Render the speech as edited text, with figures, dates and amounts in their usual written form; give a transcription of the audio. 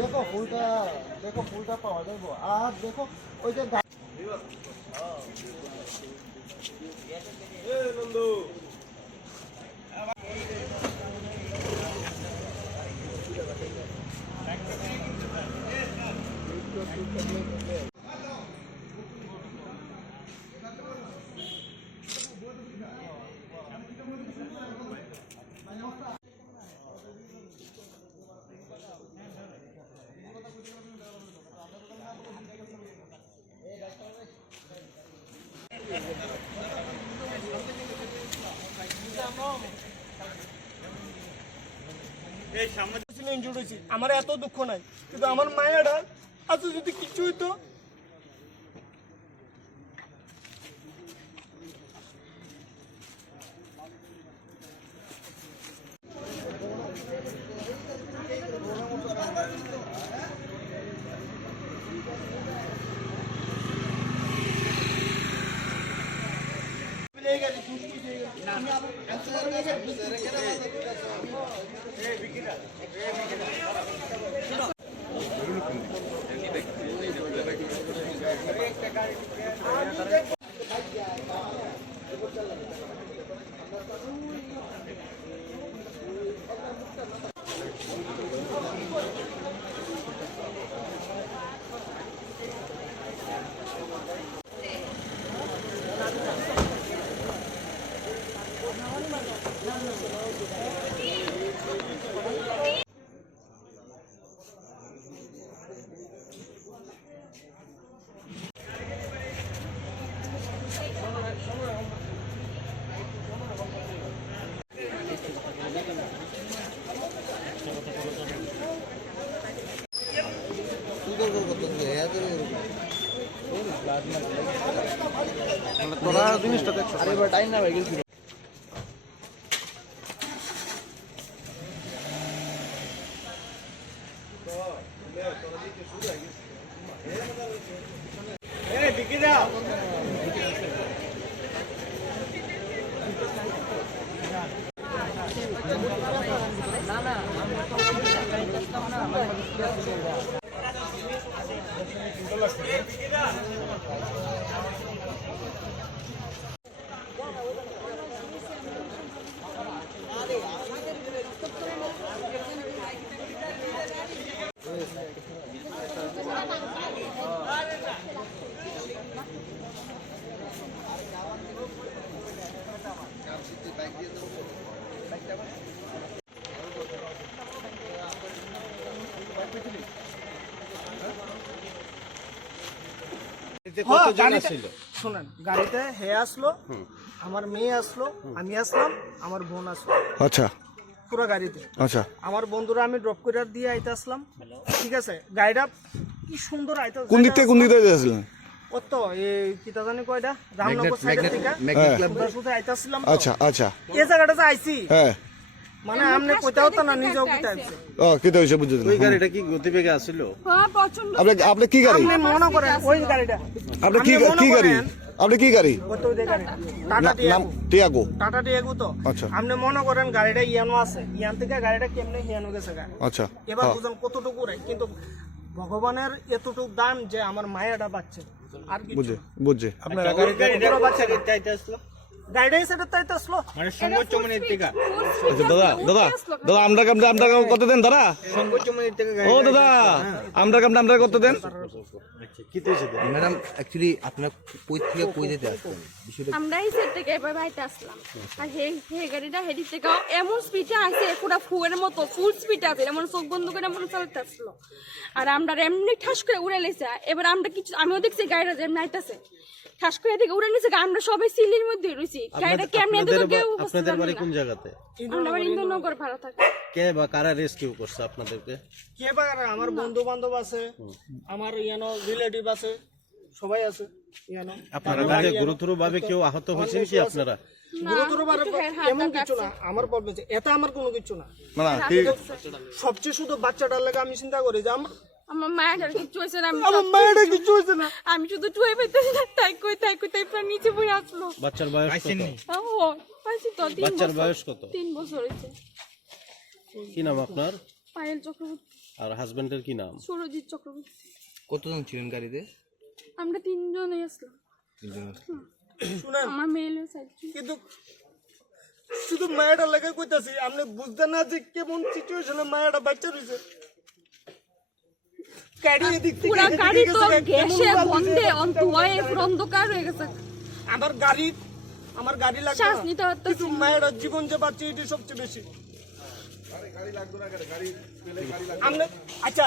দেখো ফুলটা পাওয়া যাবে। আর দেখো ওই যে নন্দু আমার এত দুঃখ নাই, কিন্তু আমার মায়েরা আজ যদি কিছু হইতো। তোরা জিনিসটা দেখছো, আরে এবার টাইম না হয়ে গেছিল। শোনেন, গাড়িতে হে আসলো, আমার মেয়ে আসলো, আমি আসলাম, আমার বোন আসলো। আচ্ছা, পুরো গাড়িতে। আচ্ছা, আমার বন্ধুরা আমি ড্রপ করে দিয়ে আইতে আসলাম। ঠিক আছে, গাড়িটা কি সুন্দর আইতে। কোন দিক থেকে কোন দিক থেকে যাচ্ছিলেন? কত এই কিটা জানি কয়টা রামনগর সাইড থেকে সুদা আইতে আসলাম। আচ্ছা আচ্ছা, এই জায়গাটাতে আইছি। হ্যাঁ, মানে আমনে কইতাও তো না, নিজেও কিটা আইছে। ও কিটা হইছে বুঝছেন? ওই গাড়িটা কি গতিবেগে আসছিল? হ্যাঁ, প্রচন্ড। আপনি কি গাড়ি? আপনি মনে করেন ওই গাড়িটা। আপনি কি গাড়ি? আপনি কি গাড়ি? কত ওই গাড়ি টাটা টিয়াগো। টাটা টিয়াগো তো। আচ্ছা, আপনি মনে করেন গাড়িটা ইয়ানো আছে, ইয়ান থেকে গাড়িটা কেমনে হিয়ানো গেছে গা। আচ্ছা, এবার বুঝুন কতটুকু রে, কিন্তু ভগবানের এতটুকু দান যে আমার মায়েরা বাচ্চা। আর কি বুঝছে আপনারা গাড়িটা বাচ্চা চাইতে আসলো? গাড়িটাই সেটা তাইতে আসলো, মানে সঙ্গচমনের থেকে। আচ্ছা দাদা, আমরা কত দেন দাদা? সঙ্গচমনের থেকে ও দাদা, আমরা কত দেন? কি হইছে ম্যাডাম? অ্যাকচুয়ালি আপনারা কই থেকে কই যেতে আসছেন? বিষয়টা আমরা এই সেট থেকে এবার বাইতে আসলাম, আর হে গাড়িটা হেডি থেকে এমন স্পিডে আসে, পুরো ফুয়ের মতো ফুল স্পিডে আছে, এমন চোখ বন্ধ করে এমন চালাতে আসলো। আর আমরা এমনি ঠাস করে উড়ে লেছে। এবার আমরা কিছু, আমিও দেখছি গাড়িটা যেমন আইতাছে, ঠাস করে এদিকে উড়ে নিছে। আমরা সবাই সিলির মধ্যে রয়েছি। গাড়িটা কেমনে এদিকে কেউ। আপনাদের বাড়ি কোন জায়গাতে? আমরা বাড়ি ইন্দ্রনগর ভাড়া থাকি। কে বা কারা রেস্কিউ করছে আপনাদেরকে? কে বা আমার বন্ধু বান্ধব আছে, আমার ইয়ানো রিলেটিভ আছে, সবাই আছে ইয়ানো। আপনারা গাড়ি গুরুতর ভাবে কেউ আহত হয়েছেন কি আপনারা? গুরুতর ভাবে এমন কিছু না, আমার প্রবলেম এটা আমার কোনো কিছু না। না, সবচেয়ে শুধু বাচ্চাটার লাগে আমি চিন্তা করি যে আমার মায়ের কিছু হয়েছে না, আমার মায়ের কিছু হয়েছে না, আমি শুধু টুয়ে পেতেছি না। তাই প্রায় নিচে পড়ে আসলো। বাচ্চার বয়স কত? ও পাইছি তো 3 বছর। বাচ্চার বয়স কত? 3 বছর হয়েছে। কি নাম আপনার? পায়েল চক্রবর্তী, আর হাজবেন্ডের কি নাম? সুরজিৎ চক্রবর্তী। কতজন ছিলেন গাড়িতে? আমরা 3 জনই আসলাম। 3 জন আসলেন। শুনেন আমার মেয়ের সাইড। কিন্তু শুধু মায়েরা লেগে কইতাছি, আপনি বুঝতে না যে কেমন সিচুয়েশনে মায়েরা বাচ্চা রয়েছে। গাড়ি এদিক থেকে পুরা এদিকে গাড়ি তো গেছে, কেমন গ্যাসে উড়াল বন্ধে দিছে। অন্তোয়ায় পুরো অন্ধকার হয়ে গেছে। আমার গাড়ি লাগবে শ্বাস না। নিতে পারতেছি কিন্তু মায়েরা জীবন যে বাঁচছে এটি সবচেয়ে বেশি। আমরা আচ্ছা